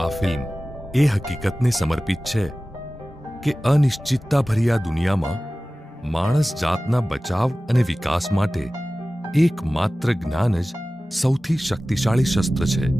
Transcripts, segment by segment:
આ ફિલ્મ એ હકીકતને સમર્પિત છે કે અનિશ્ચિતતાભરી આ દુનિયામાં માણસ જાતના બચાવ અને વિકાસ માટે એકમાત્ર જ્ઞાન જ સૌથી શક્તિશાળી શસ્ત્ર છે.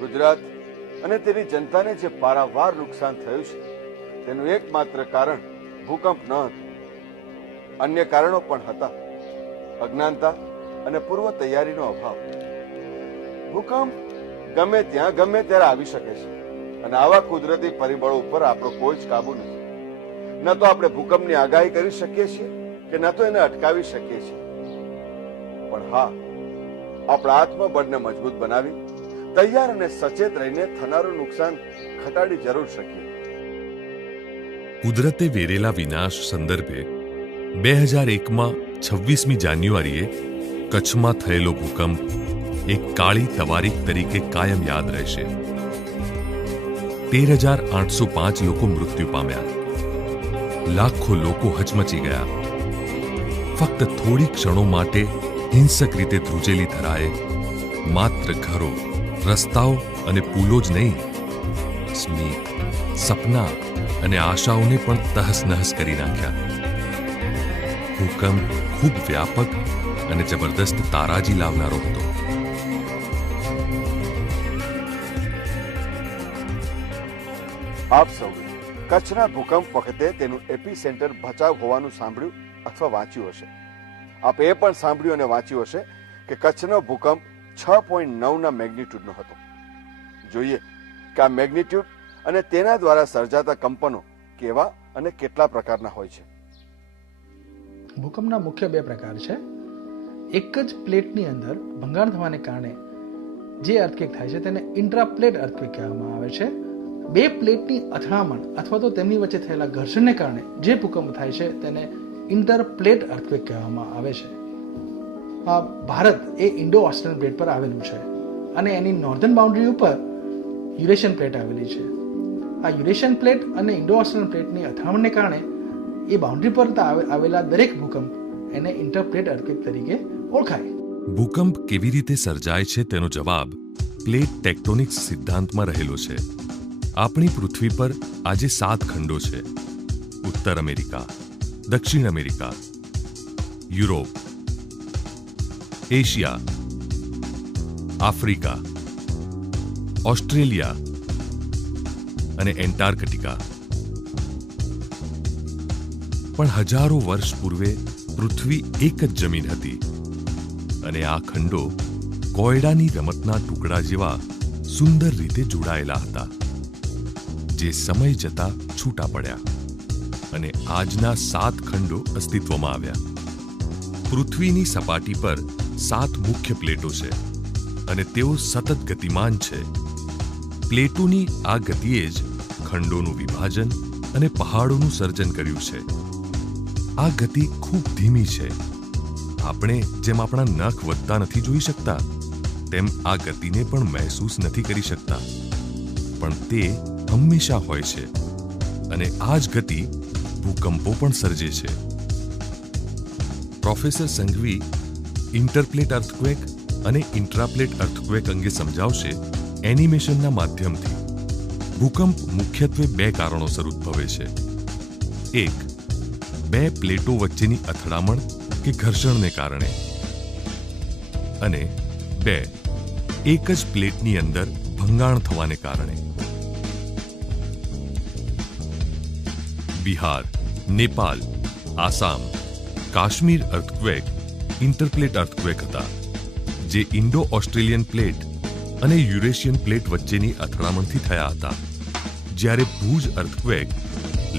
ગુજરાત અને તેની જનતાને જે પારાવાર નુકસાન થયું છે તેનું એકમાત્ર કારણ ભૂકંપ ન હતું. અન્ય કારણો પણ હતા. અજ્ઞાનતા અને પૂર્વ તૈયારીનો અભાવ. ભૂકંપ ગમે ત્યાં ગમે ત્યારે આવી શકે છે અને આવા કુદરતી પરિબળો ઉપર આપણો કોઈ જ કાબુ નથી. ન તો આપણે ભૂકંપની આગાહી કરી શકીએ છીએ કે ન તો એને અટકાવી શકીએ છીએ. પણ હા, આપણા આત્મબળને મજબૂત બનાવી તૈયાર અને સચેત રહીને થનારું નુકસાન ઘટાડી જરૂર શકીએ. કુદરતે વેરેલા વિનાશ સંદર્ભે 2001માં 26મી જાન્યુઆરીએ કચ્છમાં થયેલો ભૂકંપ એક કાળી તવારીખ તરીકે કાયમ યાદ રહેશે. 13,805 લોકો મૃત્યુ પામ્યા. લાખો લોકો હચમચી ગયા. ફક્ત થોડી ક્ષણો માટે હિંસક રીતે ધ્રુજેલી ધરાએ માત્ર ઘરો, રસ્તાઓ અને પુલો જ નહીં, સ્મિત, સપના અને આશાઓને પણ તહસ-નહસ કરી નાખ્યા. ભૂકંપ ખૂબ વ્યાપક અને જબરદસ્ત તારાજી લાવનારો હતો. આપ સૌએ કચ્છના ભૂકંપ વખતે તેનું એપી સેન્ટર ભચાઉ હોવાનું સાંભળ્યું અથવા વાંચ્યું હશે. આપ એ પણ સાંભળ્યું અને વાંચ્યું હશે કે કચ્છનો ભૂકંપ 6.9ના મેગ્નિટ્યુડનો હતો. જોઈએ કે આ મેગ્નિટ્યુડ અને તેના દ્વારા સર્જાતા કંપનો કેવા અને કેટલા પ્રકારના હોય છે. ભૂકંપના મુખ્ય બે પ્રકાર છે. એક જ પ્લેટની અંદર ભંગાણ થવાને કારણે જે અર્થક્વેક થાય છે તેને ઇન્ટ્રાપ્લેટ અર્થક્વેક કહેવામાં આવે છે. બે પ્લેટની અથડામણ અથવા તો તેમની વચ્ચે થયેલા ઘર્ષણને કારણે જે ભૂકંપ થાય છે તેને ઇન્ટરપ્લેટ અર્થક્વેક કહેવામાં આવે છે. ભારત એ ઇન્ડો ઓસ્ટ્રેલિયન પ્લેટ પર આવેલું છે અને એની નોર્ધન બાઉન્ડ્રી ઉપર યુરેશિયન પ્લેટ આવેલી છે. આ યુરેશિયન પ્લેટ અને ઇન્ડો ઓસ્ટ્રેલિયન પ્લેટની અથડામણને કારણે એ બાઉન્ડ્રી પર આવેલા દરેક ભૂકંપ એને ઇન્ટરપ્લેટ અર્થક્વેક તરીકે ઓળખાય. ભૂકંપ કેવી રીતે સર્જાય છે તેનો જવાબ પ્લેટ ટેક્ટોનિક્સ સિદ્ધાંતમાં રહેલો છે. આપણી પૃથ્વી પર આજે 7 ખંડો છે: ઉત્તર અમેરિકા, દક્ષિણ America, Europe, Asia, Africa, Australia અને એન્ટાર્કટિકા. પણ હજારો વર્ષ પૂર્વે પૃથ્વી એક જ જમીન હતી અને આ ખંડો કોયડાની રમતના ટુકડા જેવા સુંદર રીતે જોડાયેલા હતા, જે સમય જતા છૂટા પડ્યા અને આજના 7 ખંડો અસ્તિત્વમાં આવ્યા. પૃથ્વીની સપાટી પર 7 મુખ્ય પ્લેટો છે અને તેઓ સતત ગતિમાન છે. પ્લેટોની આ ગતિએ જ ખંડોનું વિભાજન અને પહાડોનું સર્જન કર્યું છે. આ ગતિ ખૂબ ધીમી છે. આપણે જેમ આપણા નખ વધતા નથી જોઈ શકતા તેમ આ ગતિને પણ મહેસૂસ નથી કરી શકતા, પણ તે હંમેશા હોય છે અને આ જ ગતિ ભૂકંપો પણ સર્જે છે. પ્રોફેસર સંઘવી ઇન્ટરપ્લેટ અર્થક્વેક અને ઇન્ટ્રાપ્લેટ અર્થક્વેક અંગે સમજાવશે એનિમેશનના માધ્યમથી. ભૂકંપ મુખ્યત્વે 2 કારણોસર ઉદ્ભવે છે. 1, 2 પ્લેટો વચ્ચેની અથડામણ કે ઘર્ષણને કારણે, અને 2, એક જ પ્લેટની અંદર ભંગાણ થવાને કારણે. બિહાર, નેપાલ, આસામ, કાશ્મીર અર્થક્વેક ઇન્ટરપ્લેટ અર્થક્વેક હતા, જે ઇન્ડો ઓસ્ટ્રેલિયન પ્લેટ અને યુરેશિયન પ્લેટ વચ્ચેની અથડામણથી થયા હતા. જ્યારે ભુજ અર્થક્વેક,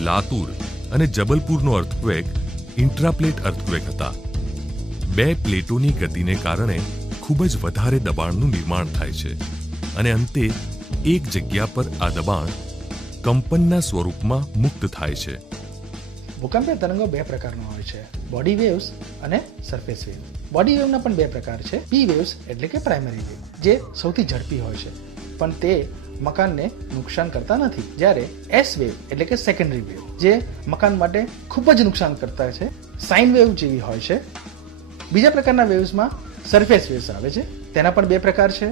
લાતુર અને જબલપુરનો અર્થક્વેક ઇન્ટ્રાપ્લેટ અર્થક્વેક હતા. બે પ્લેટોની ગતિને કારણે ખૂબ જ વધારે દબાણનું નિર્માણ થાય છે અને અંતે એક જગ્યા પર આ દબાણ કંપનના સ્વરૂપમાં મુક્ત થાય છે. ભૂકંપીય તરંગો બે પ્રકારના હોય છે, બોડી વેવ્સ અને સરફેસ વેવ. બોડી વેવના પણ બે પ્રકાર છે. પી વેવ્સ એટલે કે પ્રાઇમરી વેવ, જે સૌથી ઝડપી હોય છે પણ તે મકાનને નુકસાન કરતા નથી. જ્યારે એસ વેવ એટલે કે સેકન્ડરી વેવ, જે મકાન માટે ખૂબ જ નુકસાન કરતા છે, સાઇન વેવ જેવી હોય છે. બીજા પ્રકારના વેવ્સમાં સરફેસ વેવ્સ આવે છે. તેના પણ બે પ્રકાર છે,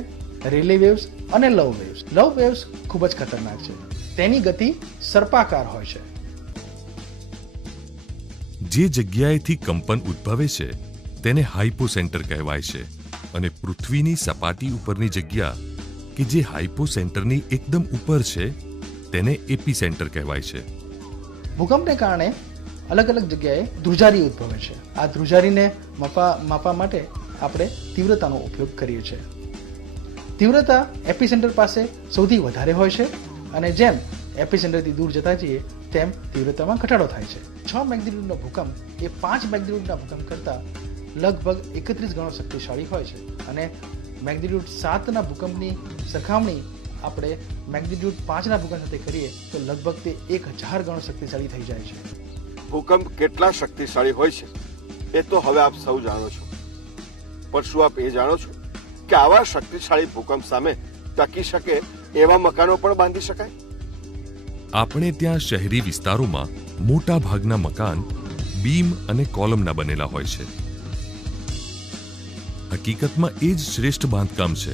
રિલે વેવ્સ અને લવ વેવ્સ. લવ વેવ્સ ખૂબ જ ખતરનાક છે. તેની ગતિ સર્પાકાર હોય છે. જે જગ્યાએથી કંપન ઉદ્ભવે છે તેને હાઇપોસેન્ટર કહેવાય છે અને પૃથ્વીની સપાટી ઉપરની જગ્યા કે જે હાઇપોસેન્ટરની એકદમ ઉપર છે તેને એપિસેન્ટર કહેવાય છે. ભૂકંપને કારણે અલગ અલગ જગ્યાએ ધ્રુજારી ઉદ્ભવે છે. આ ધ્રુજારીને માપવા માટે આપણે તીવ્રતાનો ઉપયોગ કરીએ છીએ. તીવ્રતા એપિસેન્ટર પાસે સૌથી વધારે હોય છે અને જેમ એપિસેન્ટરથી દૂર જતા જઈએ તેમ તીવ્રતામાં ઘટાડો થાય છે. 6 મેગ્નિટ્યુડનો ભૂકંપ એ 5 મેગ્નિટ્યુડના ભૂકંપ કરતાં લગભગ 31 ગણો શક્તિશાળી હોય છે અને મેગ્નિટ્યુડ 7ના ભૂકંપની સરખામણી આપણે મેગ્નિટ્યુડ 5ના ભૂકંપ સાથે કરીએ તો લગભગ તે 1000 ગણો શક્તિશાળી થઈ જાય છે. ભૂકંપ કેટલા શક્તિશાળી હોય છે એ તો હવે આપ સૌ જાણો છો, પણ શું આપ એ જાણો છો કે આવા શક્તિશાળી ભૂકંપ સામે ટકી શકે એવા મકાનો પણ બાંધી શકાય? આપણે ત્યાં શહેરી વિસ્તારોમાં મોટા ભાગના મકાન બીમ અને કોલમના બનેલા હોય છે. હકીકતમાં એ જ શ્રેષ્ઠ બાંધકામ છે,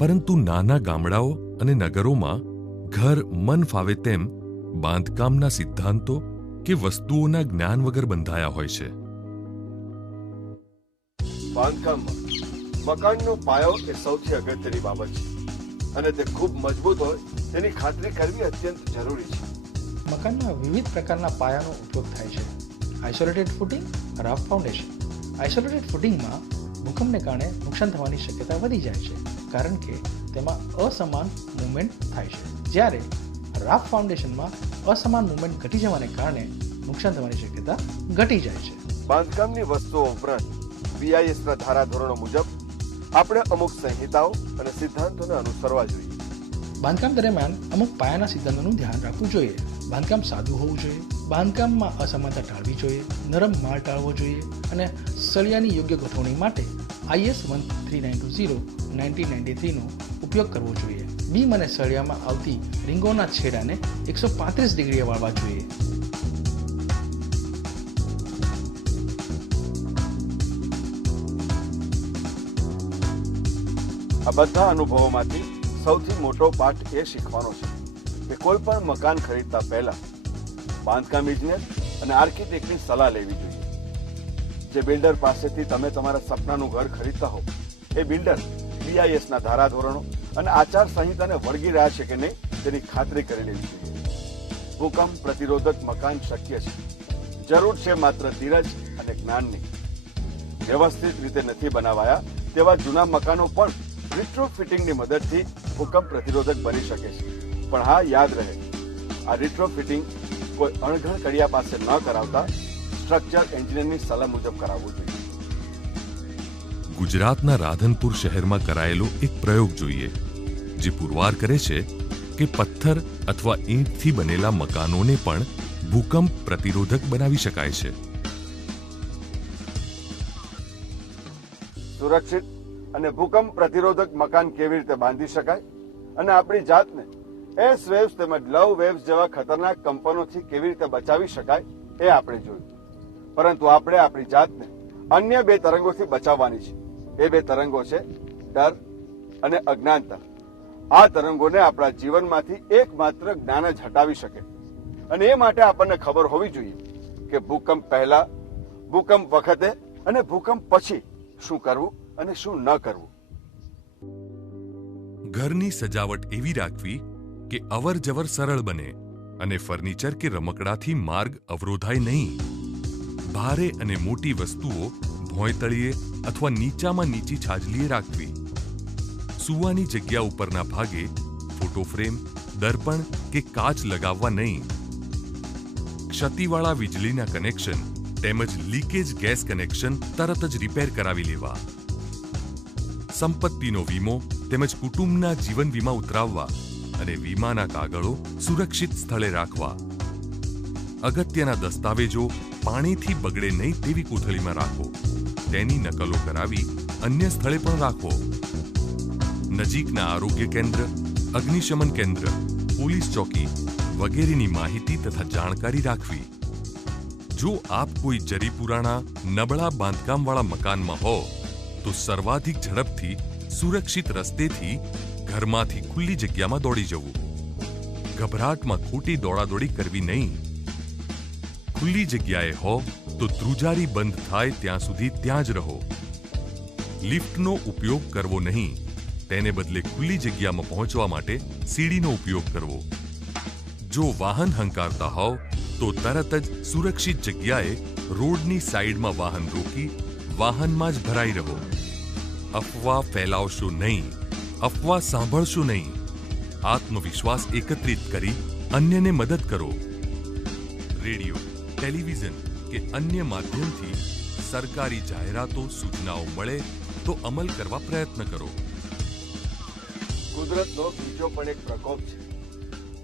પરંતુ નાના ગામડાઓ અને નગરોમાં ઘર મન ફાવે તેમ બાંધકામના સિદ્ધાંતો કે વસ્તુઓના જ્ઞાન વગર બંધાયા હોય છે. બાંધકામમાં મકાનનો પાયો એ સૌથી અગત્યની બાબત છે અને તે ખૂબ મજબૂત હોય તેની ખાતરી કરવી અત્યંત જરૂરી છે. મકાનના વિવિધ પ્રકારના પાયાનો ઉપયોગ થાય છે. Isolated footing, raft foundation. Isolated ફૂટિંગમાં ભૂકંપને કારણે નુકસાન થવાની શક્યતા વધી જાય છે કારણ કે તેમાં અસમાન મૂવમેન્ટ થાય છે. જ્યારે રાફ ફાઉન્ડેશનમાં અસમાન મૂવમેન્ટ ઘટી જવાને કારણે નુકસાન થવાની શક્યતા ઘટી જાય છે. બાંધકામની વસ્તુઓ ઉપરાંત બીઆઈએસના ધારાધોરણો મુજબ આપણે અમુક સંહિતાઓ અને સિદ્ધાંતોને અનુસરવા જોઈએ. બાંધકામ દરમિયાન અમુક પાયાના સિદ્ધાંતોનું ધ્યાન રાખવું જોઈએ. બાંધકામ સાદું હોવું જોઈએ, બાંધકામમાં અસમાનતા ટાળવી જોઈએ, નરમ માળ ટાળવો જોઈએ અને સળિયાની યોગ્ય ગોઠવણી માટે IS 13920/1993નો ઉપયોગ કરવો જોઈએ. બીમ અને સળિયામાં આવતી રીંગોના છેડાને 135 ડિગ્રીએ વાળવા જોઈએ. આ બધા અનુભવોમાંથી સૌથી મોટો પાઠ એ શીખવાનો છે કે કોઈ પણ મકાન ખરીદતા પહેલા બાંધકામ ઇજનેર અને આર્કિટેક્ટની સલાહ લેવી જોઈએ. જે બિલ્ડર પાસેથી તમે તમારા સપનાનું ઘર ખરીદતા હો એ બિલ્ડર બીઆઈએસના ધારાધોરણો અને આચાર સંહિતાને વળગી રહ્યા છે કે નહીં તેની ખાતરી કરી લેવી જોઈએ. ભૂકંપ પ્રતિરોધક મકાન શક્ય છે, જરૂર છે માત્ર ધીરજ અને જ્ઞાનની. વ્યવસ્થિત રીતે નથી બનાવાયા તેવા જૂના મકાનો પણ રિટ્રોફિટિંગની મદદથી ભૂકંપ પ્રતિરોધક બની શકે છે. પણ હા, યાદ રહે, આ રિટ્રોફિટિંગ કોઈ અણઘડ કડિયા પાસે ન કરાવતા સ્ટ્રક્ચર એન્જિનિયરની સલાહ મુજબ કરાવવું જોઈએ. ગુજરાતના રાધનપુર શહેરમાં કરાયેલો એક પ્રયોગ જોઈએ, જે પુરવાર કરે છે કે પથ્થર અથવા ઈંટથી બનેલા મકાનોને પણ ભૂકંપ પ્રતિરોધક બનાવી શકાય છે. સુરક્ષિત અને ભૂકંપ પ્રતિરોધક મકાન કેવી રીતે બાંધી શકાય અને આપણી જાતને એસ વેવ્સ તેમજ લવ વેવ્સ જેવા ખતરનાક કંપનોથી કેવી રીતે બચાવી શકાય એ આપણે જોયું. પરંતુ આપણે આપણી જાતને અન્ય બે તરંગોથી બચાવવાની છે. એ બે તરંગો છે ડર અને અજ્ઞાનતા. આ તરંગોને આપણા જીવનમાંથી એકમાત્ર જ્ઞાન જ હટાવી શકે અને એ માટે આપણને ખબર હોવી જોઈએ કે ભૂકંપ પહેલા, ભૂકંપ વખતે અને ભૂકંપ પછી શું કરવું અને શું ન કરવું. ઘરની સજાવટ એવી રાખવી કે અવર જવર સરળ બને અને ફર્નિચર કે રમકડાથી માર્ગ અવરોધાય નહીં. ભારે અને મોટી વસ્તુઓ ભોંયતળિયે અથવા નીચામાં નીચી છાજલીએ રાખવી. સૂવાની જગ્યા ઉપરના ભાગે ફોટો ફ્રેમ, દર્પણ કે કાચ લગાવવા નહીં. ક્ષતિવાળા વીજળીના કનેક્શન તેમજ લીકેજ ગેસ કનેક્શન તરત જ રિપેર કરાવી લેવા. સંપત્તિનો વીમો તેમજ કુટુંબના જીવન વીમા ઉતરાવવા અને વીમાના કાગળો સુરક્ષિત સ્થળે રાખવા. અગત્યના દસ્તાવેજો પાણીથી બગડે નહીં તેવી કોથળીમાં રાખો. તેની નકલો કરાવી અન્ય સ્થળે પણ રાખો. નજીકના આરોગ્ય કેન્દ્ર, અગ્નિશમન કેન્દ્ર, પોલીસ ચોકી વગેરેની માહિતી તથા જાણકારી રાખવી. જો આપ કોઈ જરી પુરાણા નબળા બાંધકામવાળા મકાનમાં હો તો સર્વાધિક ઝડપથી સુરક્ષિત રસ્તેથી ઘરમાંથી ખુલ્લી જગ્યામાં દોડી જવું. ગભરાટમાં ખોટી દોડાદોડી કરવી નહીં. ખુલ્લી જગ્યાએ હો તો ધ્રુજારી બંધ થાય ત્યાં સુધી ત્યાં જ રહો. લિફ્ટનો ઉપયોગ કરવો નહીં. તેને બદલે ખુલ્લી જગ્યામાં પહોંચવા માટે સીડીનો ઉપયોગ કરવો. જો વાહન હંકારતા હોવ તો તરત જ સુરક્ષિત જગ્યાએ રોડની સાઈડમાં વાહન રોકી વાહનમાં જ ભરાઈ રહો. અફવા ફેલાવશો નહીં. અફવા સાંભળશો નહીં. આત્મવિશ્વાસ એકત્રિત કરી અન્યને મદદ કરો. રેડિયો, ટેલિવિઝન કે અન્ય માધ્યમથી સરકારી જાહેરાતો, સૂચનાઓ મળે તો અમલ કરવા પ્રયત્ન કરો. કુદરતનો બીજો પણ એક પ્રકોપ છે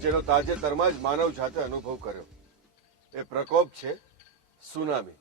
જેનો તાજેતરમાં જ માનવ જાતે અનુભવ કર્યો. એ પ્રકોપ છે સુનામી.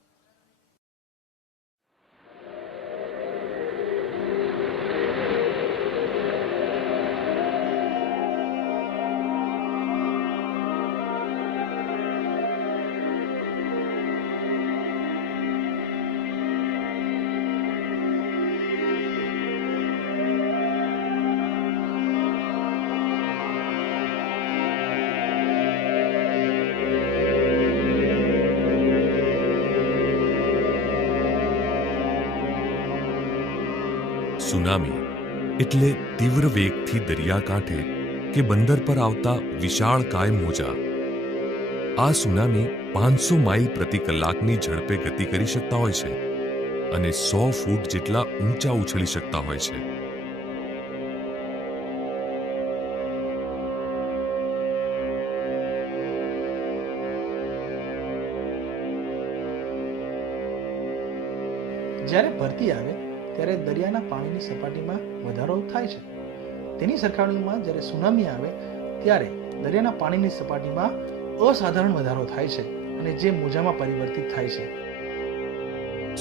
સુનામી એટલે તીવ્ર વેગથી દરિયાકાંઠે કે બંદર પર આવતા વિશાળકાય મોજા. આ સુનામી 500 માઇલ પ્રતિ કલાકની ઝડપે ગતિ કરી શકતા હોય છે અને 100 ફૂટ જેટલા ઊંચા ઉછળી શકતા હોય છે. જ્યારે ભરતી આવે ત્યારે દરિયાના પાણીની સપાટીમાં વધારો થાય છે. તેની સરખામણીમાં જ્યારે સુનામી આવે ત્યારે દરિયાના પાણીની સપાટીમાં અસાધારણ વધારો થાય છે અને જે મોજામાં પરિવર્તિત થાય છે.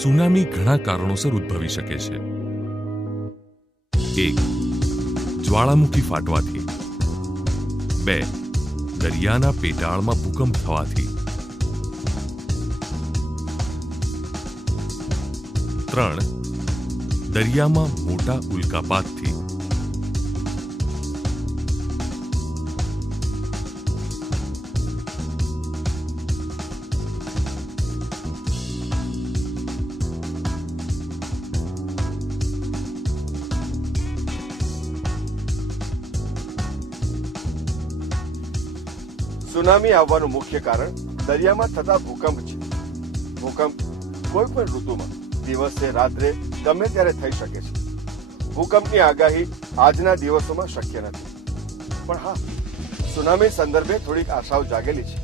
સુનામી ઘણા કારણોસર ઉદ્ભવી શકે છે. 1. જ્વાળામુખી ફાટવાથી. 2. દરિયાના પેટાળમાં ભૂકંપ થવાથી. 3. દરિયામાં મોટા ઉલ્કાપાતથી. 4 સુનામી આવવાનું મુખ્ય કારણ દરિયામાં થતા ભૂકંપ છે. ભૂકંપ કોઈ પણ ઋતુમાં દિવસે રાત્રે ગમે ત્યારે થઈ શકે છે. ભૂકંપની આગાહી આજના દિવસોમાં શક્ય નથી. પણ હા, સુનામી સંદર્ભે થોડીક આશાઓ જાગેલી છે.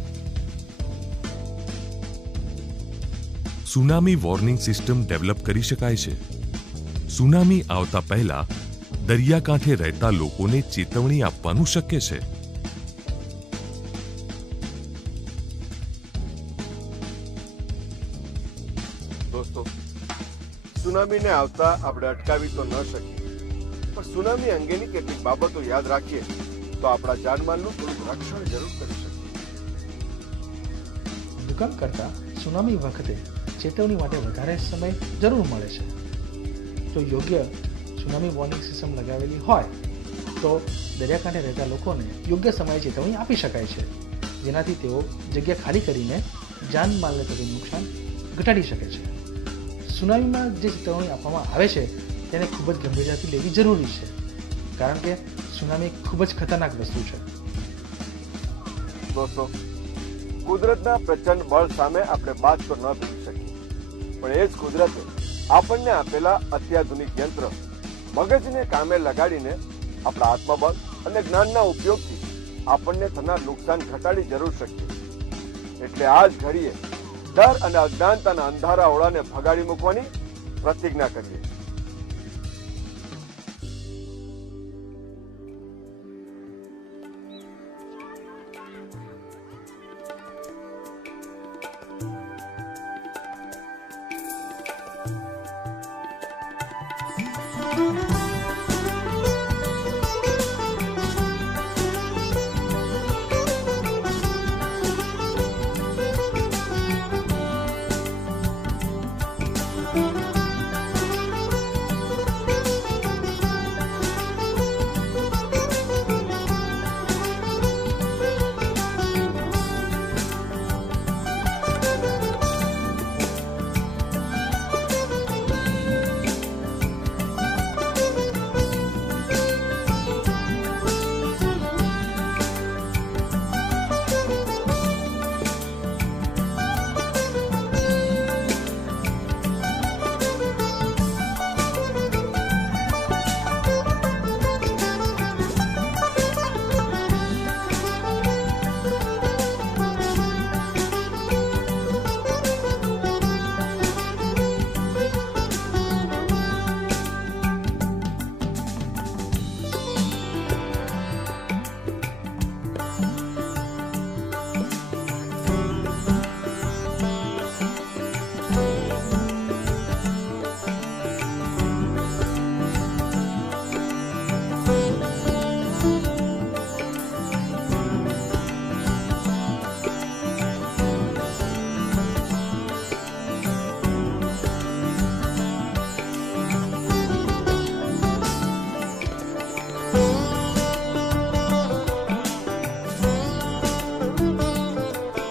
સુનામી વોર્નિંગ સિસ્ટમ ડેવલપ કરી શકાય છે. સુનામી આવતા પહેલા દરિયાકાંઠે રહેતા લોકોને ચેતવણી આપવાનું શક્ય છે. દોસ્તો, સુનામીને આવતા આપણે અટકાવી તો ન શકીએ, પણ સુનામી અંગેની કેટલીક બાબતો યાદ રાખીએ તો આપણા જાનમાલનું થોડું રક્ષણ જરૂર કરી શકીએ. ભૂકંપ કરતા સુનામી વખતે ચેતવણી માટે વધારે સમય જરૂર મળે છે. જો યોગ્ય સુનામી વોર્નિંગ સિસ્ટમ લગાવેલી હોય તો દરિયાકાંઠે રહેતા લોકોને યોગ્ય સમયે ચેતવણી આપી શકાય છે, જેનાથી તેઓ જગ્યા ખાલી કરીને જાનમાલને થતું નુકસાન ઘટાડી શકે છે. સુનામીમાં જે ચેતવણી આપવામાં આવે છે તેને ખૂબ જ ગંભીરતાથી લેવી જરૂરી છે, કારણ કે સુનામી ખૂબ જ ખતરનાક વસ્તુ છે. દોસ્તો, કુદરતના પ્રચંડ બળ સામે આપણે બાદ તો ન કરી શકીએ, પણ એ જ કુદરતે આપણને આપેલા અત્યાધુનિક યંત્ર મગજને કામે લગાડીને આપણા આત્મબળ અને જ્ઞાનના ઉપયોગથી આપણને થનાર નુકસાન ઘટાડી જરૂર શકીએ. એટલે આ જ ઘડીએ ડર અને અજ્ઞાનતાના અંધારા ઓળાને ભગાડી મૂકવાની પ્રતિજ્ઞા કરીએ.